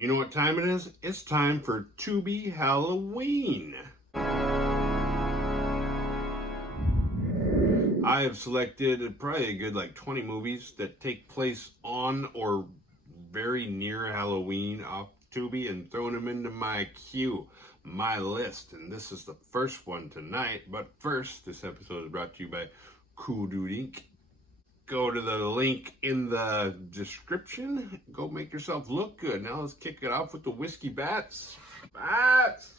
You know what time it is? It's time for To Be Halloween. I have selected probably a good 20 movies that take place on or very near Halloween off Tubi and thrown them into my queue, my list. And this is the first one tonight. But first, this episode is brought to you by Cool Dude Inc. Go to the link in the description. Go make yourself look good. Now let's kick it off with the whiskey bats. Bats!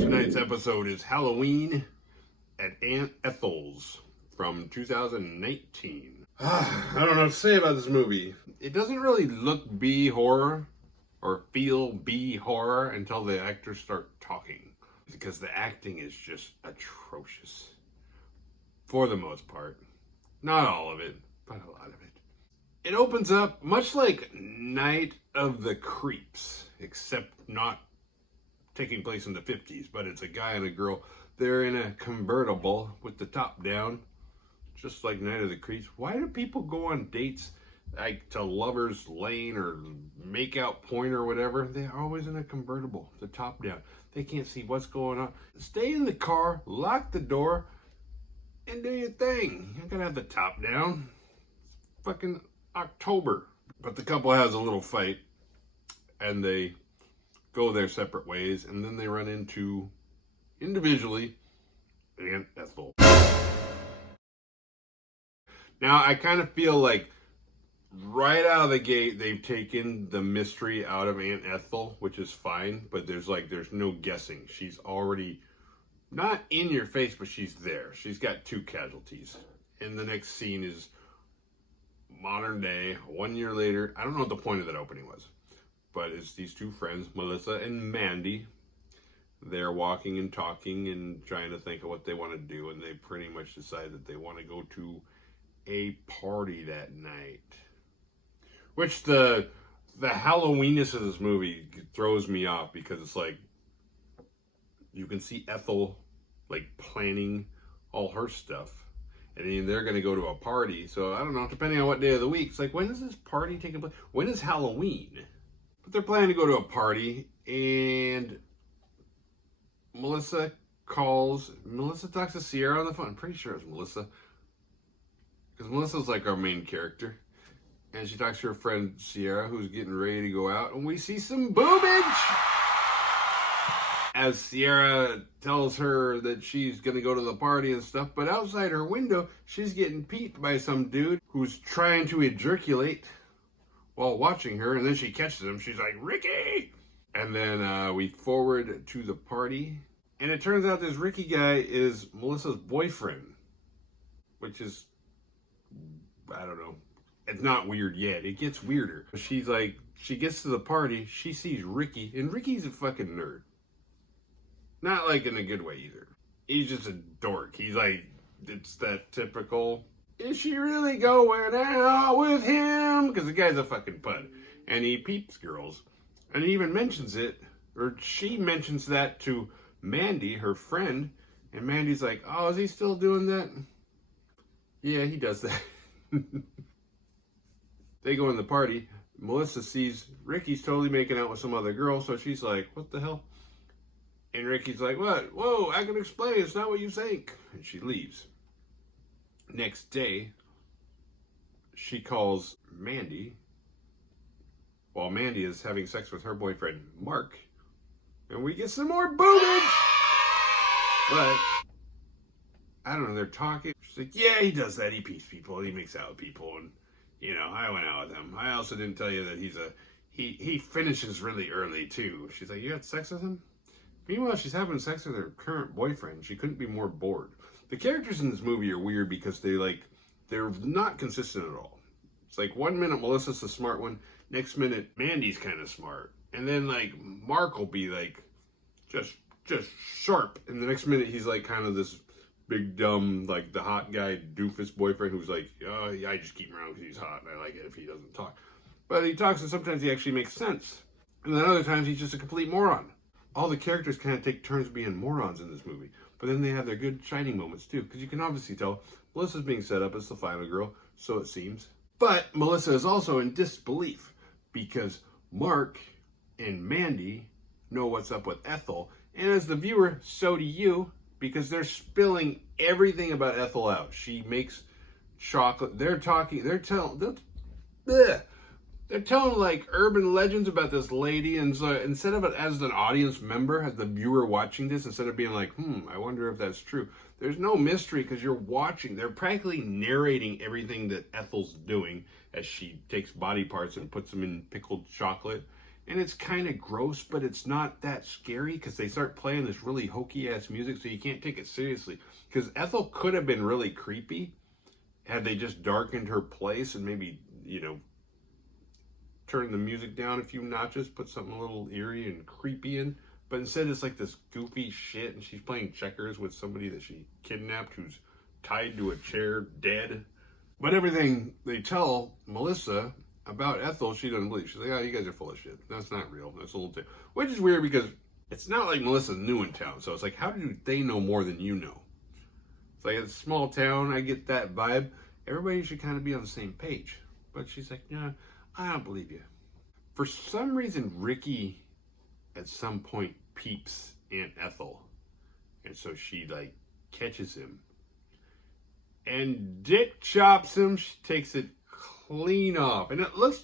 Tonight's episode is Halloween at Aunt Ethel's from 2019. I don't know what to say about this movie. It doesn't really look B horror or feel B horror until the actors start talking, because the acting is just atrocious for the most part. Not all of it, but a lot of it. It opens up much like Night of the Creeps, except not taking place in the 50s, but it's a guy and a girl. They're in a convertible with the top down, just like Night of the Creeps. Why do people go on dates like to Lover's Lane or Makeout Point or whatever? They're always in a convertible, the top down. They can't see what's going on. Stay in the car, lock the door, and do your thing. You're gonna have the top down. It's fucking October. But the couple has a little fight, and they go their separate ways, and then they run into, individually, Aunt Ethel. Now, I kind of feel like right out of the gate, they've taken the mystery out of Aunt Ethel, which is fine, but there's no guessing. She's already not in your face, but she's there. She's got two casualties. And the next scene is modern day, 1 year later. I don't know what the point of that opening was, but it's these two friends, Melissa and Mandy. They're walking and talking and trying to think of what they want to do, and they pretty much decide that they want to go to a party that night. Which the Halloweenness of this movie throws me off, because it's like you can see Ethel planning all her stuff, and then they're going to go to a party. So I don't know, depending on what day of the week. It's like, when is this party taking place? When is Halloween? But they're planning to go to a party, and Melissa talks to Sierra on the phone. I'm pretty sure it's Melissa, because Melissa's our main character. And she talks to her friend Sierra, who's getting ready to go out, and we see some boobage as Sierra tells her that she's going to go to the party and stuff. But outside her window, she's getting peeped by some dude who's trying to ejaculate while watching her, and then she catches him. She's like, "Ricky!" And then we forward to the party, and it turns out this Ricky guy is Melissa's boyfriend, which is, I don't know. It's not weird yet. It gets weirder. She gets to the party, she sees Ricky, and Ricky's a fucking nerd. Not in a good way either. He's just a dork. He's it's that typical, is she really going out with him? Because the guy's a fucking pud. And he peeps girls. And he even mentions it, or she mentions that to Mandy, her friend. And Mandy's like, "Oh, is he still doing that?" Yeah, he does that. They go in the party. Melissa sees Ricky's totally making out with some other girl, so she's like, "What the hell?" And Ricky's like, "What? Whoa, I can explain. It's not what you think." And she leaves. Next day, she calls Mandy while Mandy is having sex with her boyfriend, Mark. And we get some more boobage. But I don't know, they're talking. She's like, "Yeah, he does that. He peeps people. He makes out with people. And, I went out with him. I also didn't tell you that he finishes really early, too." She's like, "You had sex with him?" Meanwhile, she's having sex with her current boyfriend. She couldn't be more bored. The characters in this movie are weird because they're not consistent at all. It's 1 minute Melissa's the smart one. Next minute, Mandy's kind of smart. And then, Mark will be, just sharp. And the next minute, he's, kind of this big, dumb, the hot guy doofus boyfriend who's "Oh, yeah, I just keep him around because he's hot, and I like it if he doesn't talk." But he talks, and sometimes he actually makes sense. And then other times, he's just a complete moron. All the characters kind of take turns being morons in this movie. But then they have their good shining moments too, because you can obviously tell Melissa's being set up as the final girl, so it seems. But Melissa is also in disbelief because Mark and Mandy know what's up with Ethel, and as the viewer, so do you, because they're spilling everything about Ethel out. She makes chocolate. They're telling like urban legends about this lady, and so instead of it as an audience member, as the viewer watching this, instead of being like, I wonder if that's true, there's no mystery because you're watching. They're practically narrating everything that Ethel's doing as she takes body parts and puts them in pickled chocolate. And it's kind of gross, but it's not that scary because they start playing this really hokey-ass music, so you can't take it seriously. Because Ethel could have been really creepy had they just darkened her place and maybe, turn the music down a few notches, put something a little eerie and creepy in. But instead it's like this goofy shit, and she's playing checkers with somebody that she kidnapped who's tied to a chair, dead. But everything they tell Melissa about Ethel, she doesn't believe. She's like, oh, you guys are full of shit. That's not real. That's a little too. Which is weird because it's not like Melissa's new in town. So it's like, how do they know more than you know? It's like, it's a small town. I get that vibe. Everybody should kind of be on the same page. But she's like, no, I don't believe you. For some reason, Ricky at some point peeps Aunt Ethel. And so she like catches him and dick chops him. She takes it clean off, and it looks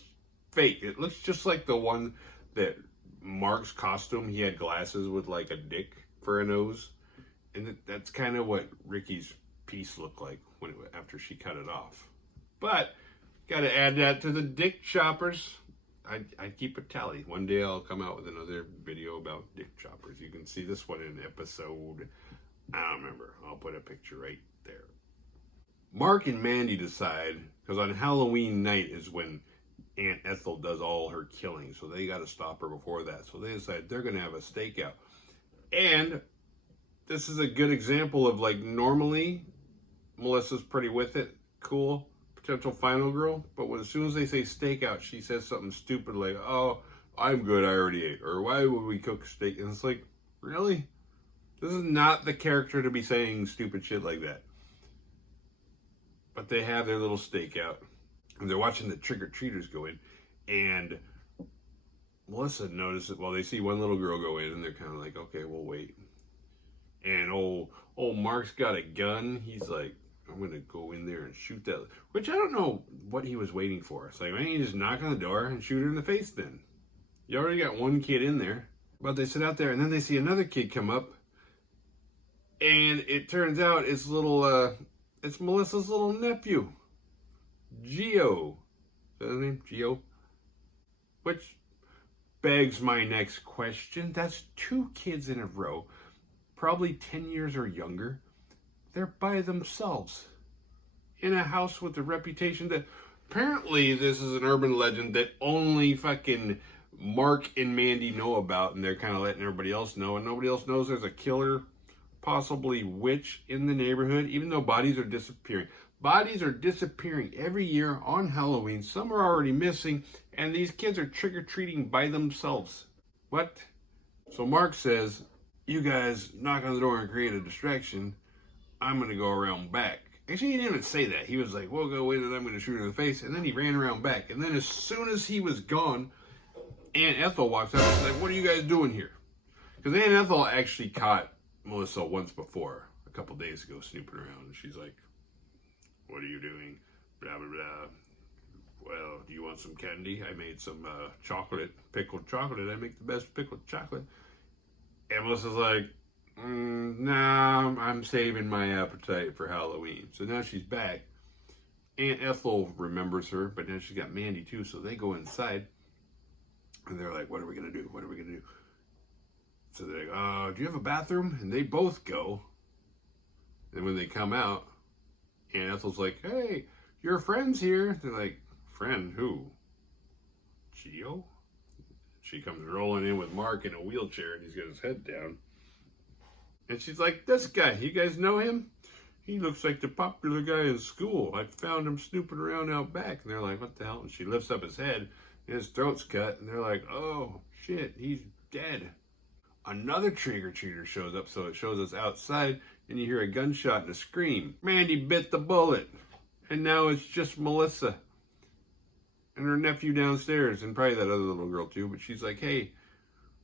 fake. It looks just like the one that Mark's costume. He had glasses with like a dick for a nose, and that's kind of what Ricky's piece looked like after she cut it off. But got to add that to the dick choppers. I keep a tally. One day I'll come out with another video about dick choppers. You can see this one in episode, I don't remember. I'll put a picture right there. Mark and Mandy decide, because on Halloween night is when Aunt Ethel does all her killing, so they got to stop her before that. So they decide they're going to have a stakeout. And this is a good example of, like, normally Melissa's pretty with it, cool, potential final girl, but as soon as they say stakeout, she says something stupid like, oh, I'm good, I already ate, or why would we cook steak? And it's like, really? This is not the character to be saying stupid shit like that. But they have their little stakeout, and they're watching the trick-or-treaters go in, and Melissa notices, well, they see one little girl go in, and they're kind of like, okay, we'll wait. And old Mark's got a gun. He's like, I'm going to go in there and shoot that. Which I don't know what he was waiting for. It's like, man, you just knock on the door and shoot her in the face then. You already got one kid in there. But they sit out there, and then they see another kid come up. And it turns out it's it's Melissa's little nephew, Gio. Is that his name? Gio? Which begs my next question. That's 2 kids in a row, probably 10 years or younger. They're by themselves in a house with a reputation that apparently this is an urban legend that only fucking Mark and Mandy know about, and they're kind of letting everybody else know, and nobody else knows there's a killer, possibly witch, in the neighborhood, even though bodies are disappearing. Bodies are disappearing every year on Halloween. Some are already missing, and these kids are trick-or-treating by themselves. What? So Mark says, you guys knock on the door and create a distraction. I'm going to go around back. Actually, he didn't even say that. He was like, we'll go in and I'm going to shoot her in the face. And then he ran around back. And then as soon as he was gone, Aunt Ethel walks out and she's like, what are you guys doing here? Because Aunt Ethel actually caught Melissa once before, a couple days ago, snooping around. And she's like, what are you doing? Blah, blah, blah. Well, do you want some candy? I made some chocolate, pickled chocolate. I make the best pickled chocolate. And Melissa's like, nah, I'm saving my appetite for Halloween. So now she's back. Aunt Ethel remembers her, but now she's got Mandy too. So they go inside, and they're like, what are we going to do? What are we going to do? So they're like, do you have a bathroom? And they both go. And when they come out, Aunt Ethel's like, hey, your friend's here. They're like, friend who? Gio? She comes rolling in with Mark in a wheelchair, and he's got his head down. And she's like, this guy, you guys know him? He looks like the popular guy in school. I found him snooping around out back. And they're like, what the hell? And she lifts up his head, and his throat's cut. And they're like, oh, shit, he's dead. Another trick-or-treater shows up, so it shows us outside, and you hear a gunshot and a scream. Mandy bit the bullet. And now it's just Melissa and her nephew downstairs, and probably that other little girl too, but she's like, hey,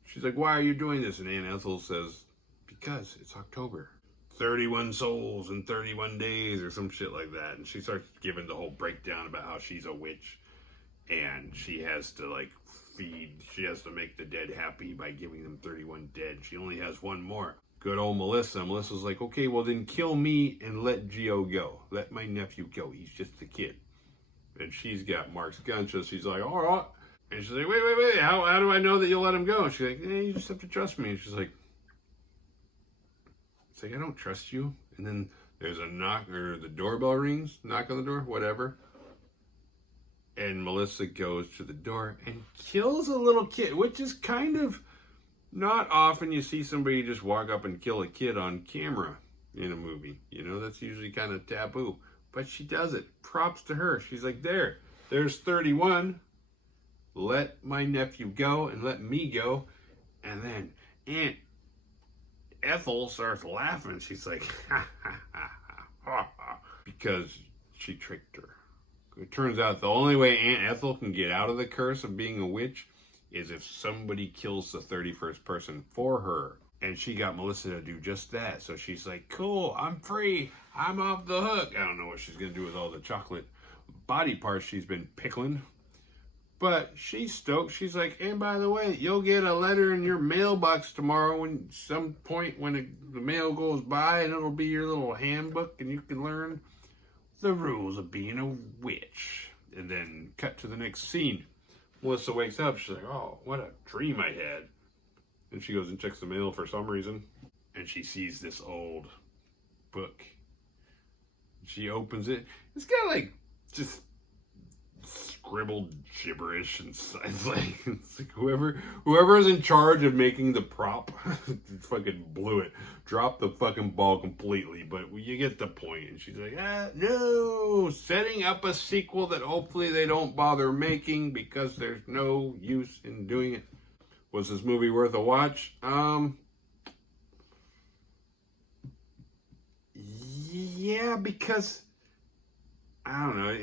she's like, why are you doing this? And Aunt Ethel says, because it's October. 31 souls in 31 days or some shit like that. And she starts giving the whole breakdown about how she's a witch and she has to she has to make the dead happy by giving them 31 dead. She only has one more. Good old Melissa. Melissa's like, okay, well then kill me and let Gio go. Let my nephew go. He's just a kid. And she's got Mark's gun, so she's like, all right. And she's like, wait, how do I know that you'll let him go? And she's like, you just have to trust me. And she's like, it's like, I don't trust you. And then there's a knock, or the doorbell rings, knock on the door, whatever. And Melissa goes to the door and kills a little kid, which is kind of not often you see somebody just walk up and kill a kid on camera in a movie. You know, that's usually kind of taboo. But she does it. Props to her. She's like, there's 31. Let my nephew go and let me go. And then Aunt Ethel starts laughing. She's like, ha, ha, ha, ha, ha, because she tricked her. It turns out the only way Aunt Ethel can get out of the curse of being a witch is if somebody kills the 31st person for her. And she got Melissa to do just that. So she's like, cool, I'm free. I'm off the hook. I don't know what she's going to do with all the chocolate body parts she's been pickling. But she's stoked. She's like, and by the way, you'll get a letter in your mailbox tomorrow when some point when the mail goes by, and it'll be your little handbook, and you can learn the rules of being a witch. And then cut to the next scene. Melissa wakes up. She's like, oh, what a dream I had. And she goes and checks the mail for some reason. And she sees this old book. She opens it. It's got just scribbled gibberish and it's like whoever is in charge of making the prop fucking blew it. Dropped the fucking ball completely, but you get the point. And she's like, no, setting up a sequel that hopefully they don't bother making because there's no use in doing it. Was this movie worth a watch? Yeah, because I don't know,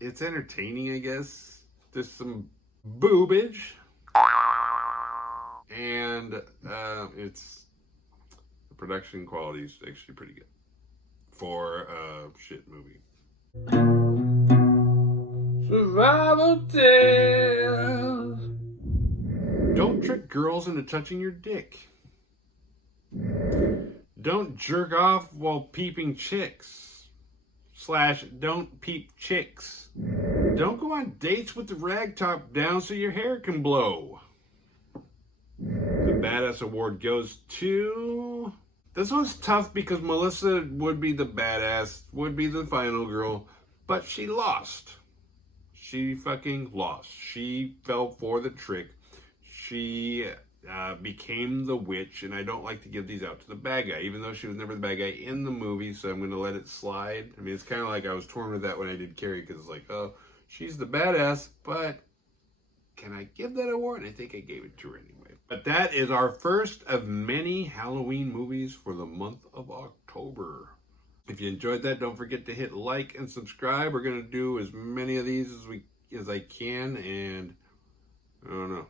it's entertaining, I guess. There's some boobage. And the production quality is actually pretty good for a shit movie. Survival tales. Don't trick girls into touching your dick. Don't jerk off while peeping chicks. / don't peep chicks. Don't go on dates with the rag top down so your hair can blow. The Badass Award goes to... This one's tough because Melissa would be the badass, would be the final girl, but she lost. She fucking lost. She fell for the trick. She became the witch, and I don't like to give these out to the bad guy, even though she was never the bad guy in the movie, so I'm going to let it slide. I mean, it's kind of like I was torn with that when I did Carrie, because it's like, oh, she's the badass, but can I give that award? And I think I gave it to her anyway. But that is our first of many Halloween movies for the month of October. If you enjoyed that, don't forget to hit like and subscribe. We're going to do as many of these as I can, and I don't know.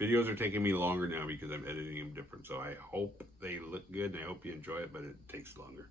Videos are taking me longer now because I'm editing them different. So I hope they look good and I hope you enjoy it, but it takes longer.